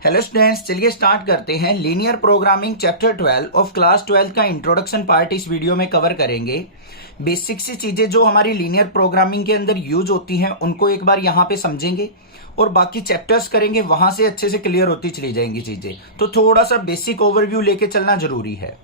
Hello students, चलिए start करते हैं। Linear programming chapter 12 of class 12 का इंट्रोडक्शन पार्ट इस वीडियो में कवर करेंगे। बेसिक सी चीजें जो हमारी लीनियर प्रोग्रामिंग के अंदर यूज होती हैं उनको एक बार यहाँ पे समझेंगे और बाकी चैप्टर्स करेंगे, वहां से अच्छे से क्लियर होती चली जाएंगी चीजें। तो थोड़ा सा बेसिक ओवरव्यू लेके चलना जरूरी है।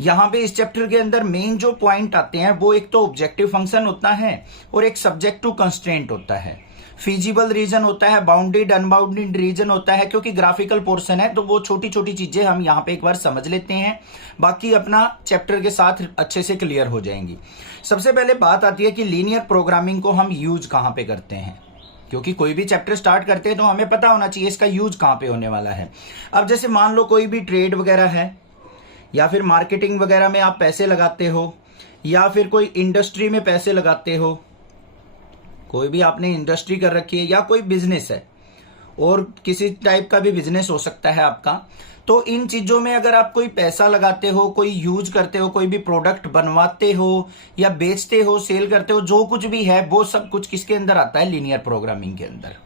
यहाँ पे इस चैप्टर के अंदर मेन जो पॉइंट आते हैं वो एक तो ऑब्जेक्टिव फंक्शन होता है और एक सब्जेक्ट टू कंस्ट्रेंट होता है। फिजिबल रीजन होता है, बाउंडेड अनबाउंडेड रीजन होता है। क्योंकि ग्राफिकल पोर्शन है तो वो छोटी छोटी चीजें हम यहाँ पे एक बार समझ लेते हैं, बाकी अपना चैप्टर के साथ अच्छे से क्लियर हो जाएंगी। सबसे पहले बात आती है कि लीनियर प्रोग्रामिंग को हम यूज कहाँ पे करते हैं, क्योंकि कोई भी चैप्टर स्टार्ट करते हैं तो हमें पता होना चाहिए इसका यूज कहाँ पे होने वाला है। अब जैसे मान लो कोई भी ट्रेड वगैरह है या फिर मार्केटिंग वगैरह में आप पैसे लगाते हो या फिर कोई इंडस्ट्री में पैसे लगाते हो, कोई भी आपने इंडस्ट्री कर रखी है या कोई बिजनेस है और किसी टाइप का भी बिजनेस हो सकता है आपका, तो इन चीजों में अगर आप कोई पैसा लगाते हो, कोई यूज करते हो, कोई भी प्रोडक्ट बनवाते हो या बेचते हो, सेल करते हो, जो कुछ भी है वो सब कुछ किसके अंदर आता है? लीनियर प्रोग्रामिंग के अंदर।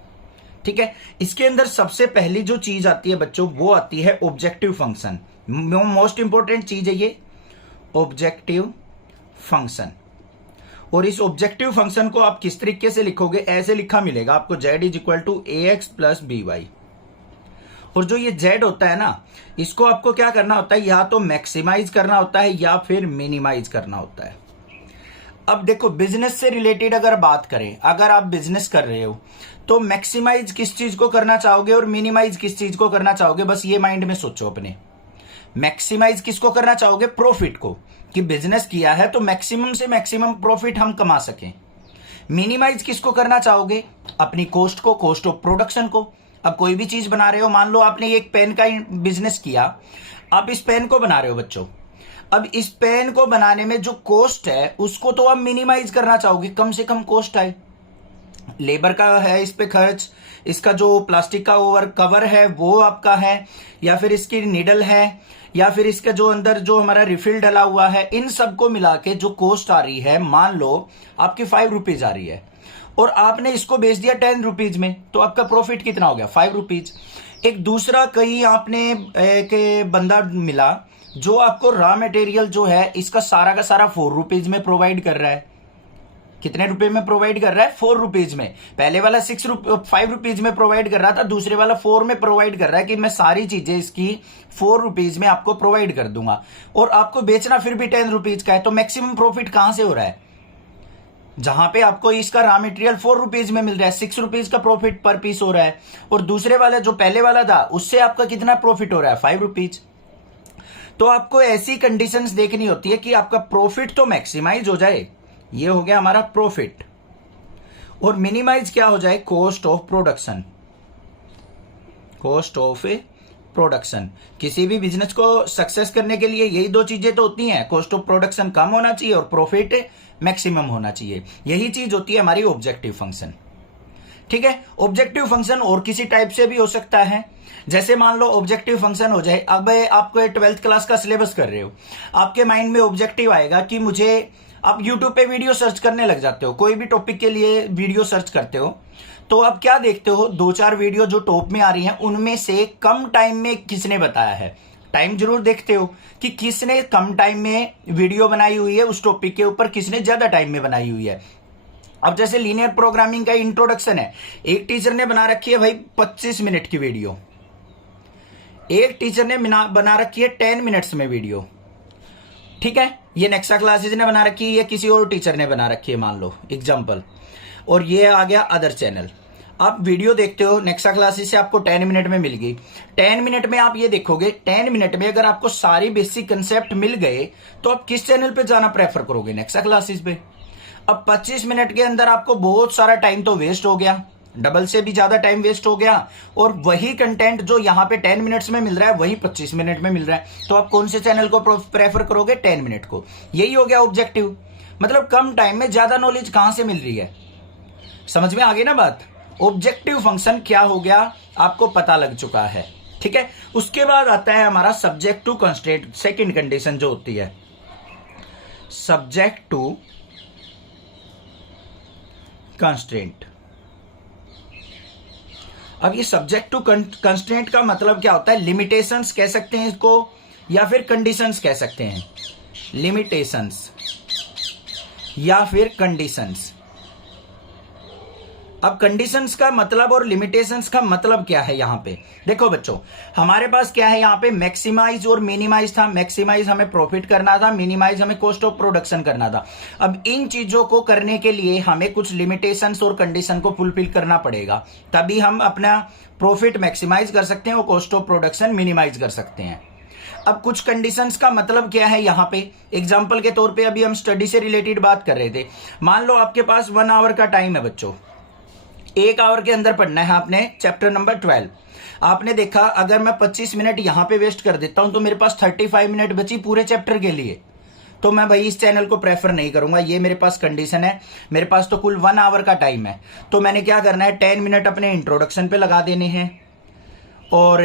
ठीक है, इसके अंदर सबसे पहली जो चीज आती है बच्चों वो आती है ऑब्जेक्टिव फंक्शन। मोस्ट इंपॉर्टेंट चीज है ये ऑब्जेक्टिव फंक्शन। और इस ऑब्जेक्टिव फंक्शन को आप किस तरीके से लिखोगे? ऐसे लिखा मिलेगा आपको, z is equal to a x plus b y. और जो ये z होता है ना, इसको आपको क्या करना होता है? या तो मैक्सिमाइज करना होता है या फिर मिनिमाइज करना होता है। अब देखो, बिजनेस से रिलेटेड अगर बात करें, अगर आप बिजनेस कर रहे हो तो मैक्सिमाइज किस चीज को करना चाहोगे और मिनिमाइज किस चीज को करना चाहोगे? बस ये माइंड में सोचो अपने। मैक्सिमाइज किसको करना चाहोगे? प्रॉफिट को, कि बिजनेस किया है तो मैक्सिमम से मैक्सिमम प्रॉफिट हम कमा सकें। मिनिमाइज किसको करना चाहोगे? अपनी कॉस्ट को, कॉस्ट ऑफ प्रोडक्शन को। अब कोई भी चीज बना रहे हो, मान लो आपने एक पेन का बिजनेस किया, आप इस पेन को बना रहे हो बच्चों। अब इस पेन को बनाने में जो कॉस्ट है उसको तो आप मिनिमाइज करना चाहोगे, कम से कम कॉस्ट आए। लेबर का है इस पे खर्च, इसका जो प्लास्टिक का ओवर कवर है वो आपका है, या फिर इसकी नीडल है, या फिर इसका जो अंदर जो हमारा रिफिल डला हुआ है, इन सबको मिला के जो कॉस्ट आ रही है, मान लो आपकी 5 रुपीज आ रही है और आपने इसको बेच दिया 10 रुपीज में, तो आपका प्रॉफिट कितना हो गया? 5 रुपीज। एक दूसरा कहीं आपने एक बंदा मिला जो आपको रॉ मटेरियल जो है इसका सारा का सारा 4 रुपीज में प्रोवाइड कर रहा है। कितने रुपए में प्रोवाइड कर रहा है? 4 रुपीज में। पहले वाला 5 रुपीज में प्रोवाइड कर रहा था, दूसरे वाला 4 में प्रोवाइड कर रहा है कि मैं सारी चीजें इसकी 4 रुपीज में आपको प्रोवाइड कर दूंगा, और आपको बेचना फिर भी 10 रुपीज का है। तो मैक्सिमम प्रॉफिट कहां से हो रहा है? जहां पे आपको इसका रॉ मटेरियल 4 रुपीज में मिल रहा है, 6 रुपीज का प्रॉफिट पर पीस हो रहा है, और दूसरे वाला जो पहले वाला था उससे आपका कितना प्रॉफिट हो रहा है? 5 रुपीज। तो आपको ऐसी कंडीशंस देखनी होती है कि आपका प्रॉफिट तो मैक्सिमाइज हो जाए, ये हो गया हमारा प्रॉफिट, और मिनिमाइज क्या हो जाए? Cost of production. Cost of production. किसी भी बिजनेस को सक्सेस करने के लिए यही दो चीजें तो होती हैं, कॉस्ट ऑफ प्रोडक्शन कम होना चाहिए और प्रॉफिट मैक्सिमम होना चाहिए। यही चीज होती है हमारी ऑब्जेक्टिव फंक्शन। ठीक है, ऑब्जेक्टिव फंक्शन और किसी टाइप से भी हो सकता है। जैसे मान लो ऑब्जेक्टिव फंक्शन हो जाए, अब आप 12th क्लास का सिलेबस कर रहे हो, आपके माइंड में ऑब्जेक्टिव आएगा कि मुझे, आप यूट्यूब पे वीडियो सर्च करने लग जाते हो, कोई भी टॉपिक के लिए वीडियो सर्च करते हो, तो अब क्या देखते हो? 2-4 वीडियो जो टॉप में आ रही हैं उनमें से कम टाइम में किसने बताया है। टाइम जरूर देखते हो कि किसने कम टाइम में वीडियो बनाई हुई है, उस टॉपिक के ऊपर किसने ज्यादा टाइम में बनाई हुई है। अब जैसे लीनियर प्रोग्रामिंग का इंट्रोडक्शन है, एक टीचर ने बना रखी है भाई 25 मिनट की वीडियो, एक टीचर ने बना रखी है 10 मिनट्स में वीडियो। ठीक है, ये नेक्सा क्लासेज ने बना रखी है या किसी और टीचर ने बना रखी है, मान लो एग्जांपल, और ये आ गया अदर चैनल। आप वीडियो देखते हो, नेक्सा क्लासेस से आपको 10 मिनट में मिल गई। 10 मिनट में आप ये देखोगे, 10 मिनट में अगर आपको सारी बेसिक कंसेप्ट मिल गए तो आप किस चैनल पे जाना प्रेफर करोगे? नेक्सा क्लासेस पे। अब 25 मिनट के अंदर आपको बहुत सारा टाइम तो वेस्ट हो गया, डबल से भी ज्यादा टाइम वेस्ट हो गया, और वही कंटेंट जो यहां पे 10 मिनट्स में मिल रहा है वही 25 मिनट में मिल रहा है, तो आप कौन से चैनल को प्रेफर करोगे? 10 मिनट को। यही हो गया ऑब्जेक्टिव। मतलब कम टाइम में ज्यादा नॉलेज कहां से मिल रही है? समझ में आ गई ना बात? ऑब्जेक्टिव फंक्शन क्या हो गया आपको पता लग चुका है। ठीक है, उसके बाद आता है हमारा subject to constraint. Second condition जो होती है सब्जेक्ट टू कंस्ट्रेंट। अब ये सब्जेक्ट टू कंस्ट्रेंट का मतलब क्या होता है? लिमिटेशंस कह सकते हैं इसको या फिर कंडीशंस कह सकते हैं। लिमिटेशंस या फिर कंडीशंस। अब कंडीशंस का मतलब और लिमिटेशंस का मतलब क्या है? यहां पे देखो बच्चों, हमारे पास क्या है? यहां पे मैक्सिमाइज और मिनिमाइज था। मैक्सिमाइज हमें प्रॉफिट करना था, मिनिमाइज हमें कॉस्ट ऑफ प्रोडक्शन करना था। अब इन चीजों को करने के लिए हमें कुछ लिमिटेशंस और कंडीशन को फुलफिल करना पड़ेगा, तभी हम अपना प्रॉफिट मैक्सिमाइज कर सकते हैं और कॉस्ट ऑफ प्रोडक्शन मिनिमाइज कर सकते हैं। अब कुछ कंडीशंस का मतलब क्या है? यहां पे एग्जांपल के तौर पे अभी हम स्टडी से रिलेटेड बात कर रहे थे। मान लो आपके पास 1 आवर का टाइम है बच्चों, 1 आवर के अंदर पढ़ना है आपने चैप्टर नंबर 12। आपने देखा अगर मैं 25 मिनट यहां पे वेस्ट कर देता हूं तो मेरे पास 35 मिनट बची पूरे चैप्टर के लिए। तो मैं भाई इस चैनल को प्रेफर नहीं करूंगा, ये मेरे पास कंडीशन है। मेरे पास तो कुल 1 आवर का टाइम है, तो मैंने क्या करना है? 10 मिनट अपने इंट्रोडक्शन पे लगा देने हैं और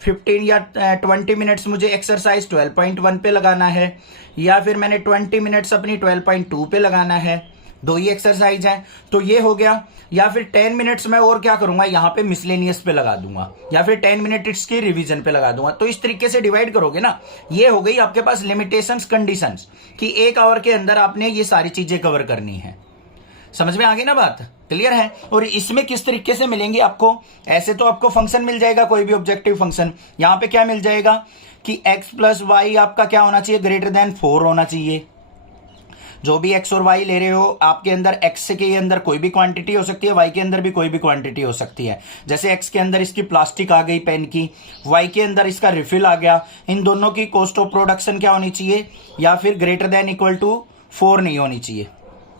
15 या 20 मिनट्स मुझे एक्सरसाइज 12.1 पे लगाना है, या फिर मैंने 20 मिनट्स अपनी 12.2 पे लगाना है। 2 ही एक्सरसाइज है, तो ये हो गया। या फिर 10 मिनट्स में और क्या करूंगा? यहां पे मिसलेनियस पे लगा दूंगा, या फिर 10 मिनट्स की रिवीजन पे लगा दूंगा। तो इस तरीके से डिवाइड करोगे ना, ये हो गई आपके पास लिमिटेशंस, कंडीशंस कि 1 आवर के अंदर आपने ये सारी चीजें कवर करनी है। समझ में आ गई ना बात? क्लियर है? और इसमें किस तरीके से मिलेंगे आपको? ऐसे तो आपको फंक्शन मिल जाएगा, कोई भी ऑब्जेक्टिव फंक्शन। यहां पे क्या मिल जाएगा कि x प्लस वाई आपका क्या होना चाहिए? ग्रेटर देन 4 होना चाहिए। जो भी x और y ले रहे हो, आपके अंदर x के अंदर कोई भी क्वांटिटी हो सकती है, y के अंदर भी कोई भी क्वांटिटी हो सकती है। जैसे x के अंदर इसकी प्लास्टिक आ गई पेन की, y के अंदर इसका रिफिल आ गया। इन दोनों की कॉस्ट ऑफ प्रोडक्शन क्या होनी चाहिए? या फिर ग्रेटर देन इक्वल टू 4 नहीं होनी चाहिए,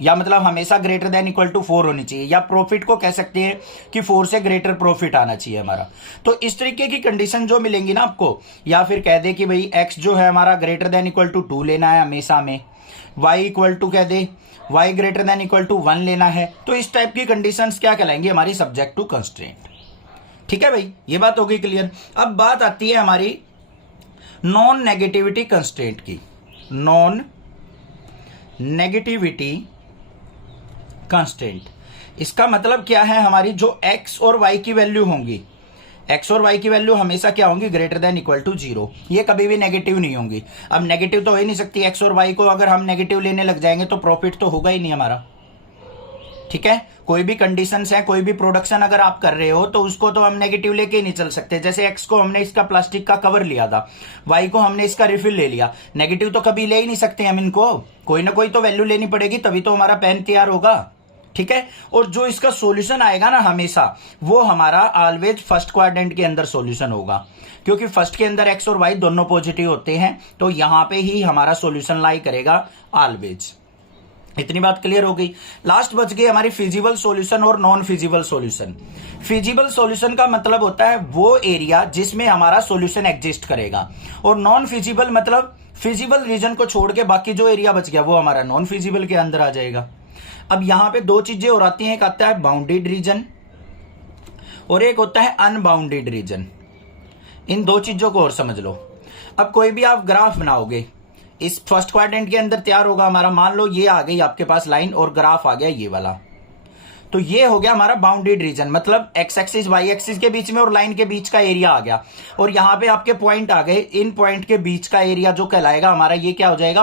या मतलब हमेशा ग्रेटर देन इक्वल टू 4 होनी चाहिए, या प्रॉफिट को कह सकते हैं कि 4 से ग्रेटर प्रॉफिट आना चाहिए हमारा। तो इस तरीके की कंडीशन जो मिलेंगी ना आपको, या फिर कह दे कि भाई x जो है हमारा ग्रेटर देन इक्वल टू 2 लेना है हमेशा में, y इक्वल टू कह दे y greater than equal to 1 लेना है। तो इस टाइप की कंडीशंस क्या कहलाएंगी? हमारी सब्जेक्ट टू कंस्ट्रेंट। ठीक है भाई, ये बात हो गई क्लियर। अब बात आती है हमारी नॉन नेगेटिविटी कंस्ट्रेंट की। नॉन नेगेटिविटी कंस्ट्रेंट, इसका मतलब क्या है? हमारी जो x और y की वैल्यू होंगी, x और y की वैल्यू हमेशा क्या होंगी? Greater than equal to 0। ये कभी भी नेगेटिव नहीं होंगी। अब नेगेटिव तो हो ही नहीं सकती, x और y को अगर हम नेगेटिव लेने लग जाएंगे तो प्रॉफिट तो होगा ही नहीं हमारा। ठीक है? कोई भी कंडीशंस है, कोई भी प्रोडक्शन अगर आप कर रहे हो तो उसको तो हम नेगेटिव लेके ही नहीं चल सकते। जैसे x को हमने इसका प्लास्टिक का कवर लिया था, y को हमने इसका रिफिल ले लिया, नेगेटिव तो कभी ले ही नहीं सकते हम इनको। कोई ना कोई तो वैल्यू लेनी पड़ेगी, तभी तो हमारा पेन तैयार होगा। ठीक है? और जो इसका सॉल्यूशन आएगा ना हमेशा, वो हमारा ऑलवेज फर्स्ट क्वाड्रेंट के अंदर सॉल्यूशन होगा, क्योंकि फर्स्ट के अंदर x और y दोनों पॉजिटिव होते हैं, तो यहां पे ही हमारा सॉल्यूशन लाई करेगा ऑलवेज। इतनी बात क्लियर हो गई। लास्ट बच गई हमारी फिजिबल सॉल्यूशन और non feasible solution. Feasible solution का मतलब होता है वो एरिया जिसमें हमारा सॉल्यूशन एग्जिस्ट करेगा, और नॉन फिजिबल मतलब फिजिबल रीजन को छोड़ के बाकी जो एरिया बच गया वो हमारा नॉन फिजिबल के अंदर आ जाएगा। अब यहां पे 2 चीजें और आती हैं, एक आता है बाउंडेड रीजन और एक होता है अनबाउंडेड रीजन। इन 2 चीजों को और समझ लो। अब कोई भी आप ग्राफ बनाओगे, इस फर्स्ट क्वाड्रेंट के अंदर तैयार होगा हमारा, मान लो ये आ गई आपके पास लाइन और ग्राफ आ गया ये वाला, तो ये हो गया हमारा बाउंडेड रीजन। मतलब एक्स एक्सिस वाई एक्सिस के बीच में और लाइन के बीच का एरिया आ गया, और यहां पे आपके पॉइंट आ गए, इन पॉइंट के बीच का एरिया जो कहलाएगा हमारा, ये क्या हो जाएगा?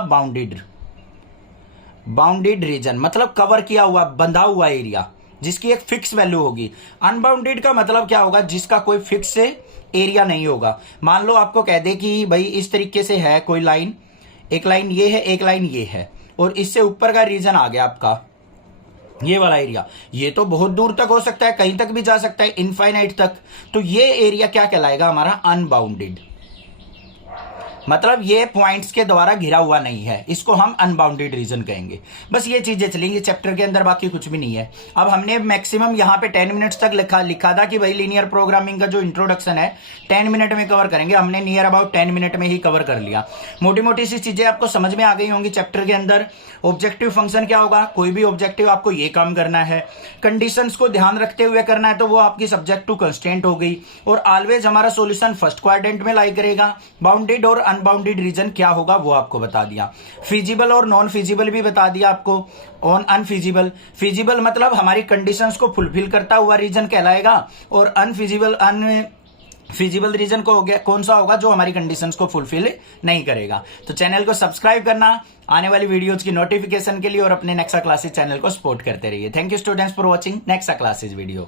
Bounded reason. मतलब कवर किया हुआ, बंधा हुआ एरिया जिसकी एक फिक्स वैल्यू होगी। अनबाउंडेड का मतलब क्या होगा? जिसका कोई फिक्स एरिया नहीं होगा। मान लो आपको कह दे कि भाई इस तरीके से है कोई लाइन, एक लाइन ये है, एक लाइन ये है, और इससे ऊपर का रीजन आ गया आपका ये वाला एरिया। ये तो बहुत दूर तक हो सकता है, कहीं तक भी जा सकता है, इनफाइनाइट तक। तो ये एरिया क्या कहलाएगा? हमारा अनबाउंडेड। मतलब ये पॉइंट्स के द्वारा घिरा हुआ नहीं है, इसको हम अनबाउंडेड रीजन कहेंगे। बस ये चीजें चलेंगी चैप्टर के अंदर, बाकी कुछ भी नहीं है। अब हमने मैक्सिमम यहाँ पे 10 मिनट्स तक लिखा था कि भाई लीनियर प्रोग्रामिंग का जो इंट्रोडक्शन है 10 मिनट में कवर करेंगे। हमने नियर अबाउट 10 मिनट में ही कवर कर लिया। मोटी मोटी सी चीजें आपको समझ में आ गई होंगी चैप्टर के अंदर। ऑब्जेक्टिव फंक्शन क्या होगा? कोई भी ऑब्जेक्टिव आपको ये काम करना है, कंडीशंस को ध्यान रखते हुए करना है, तो वो आपकी सब्जेक्ट टू कंस्ट्रेंट हो गई। और ऑलवेज हमारा सॉल्यूशन फर्स्ट क्वाड्रेंट में लाई करेगा। बाउंडेड और अनबाउंडेड रीजन क्या होगा वो आपको बता दिया। फिजिबल और नॉन फिजिबल भी बता दिया आपको। ऑन अनफिजिबल, फिजिबल मतलब हमारी कंडीशंस को फुलफिल करता हुआ रीजन कहलाएगा, और फिजिबल रीजन को हो गया कौन सा होगा, जो हमारी कंडीशंस को फुलफिल नहीं करेगा। तो चैनल को सब्सक्राइब करना आने वाली वीडियोज की नोटिफिकेशन के लिए, और अपने नेक्सा क्लासेस चैनल को सपोर्ट करते रहिए। Thank you students for watching Nexa classes video.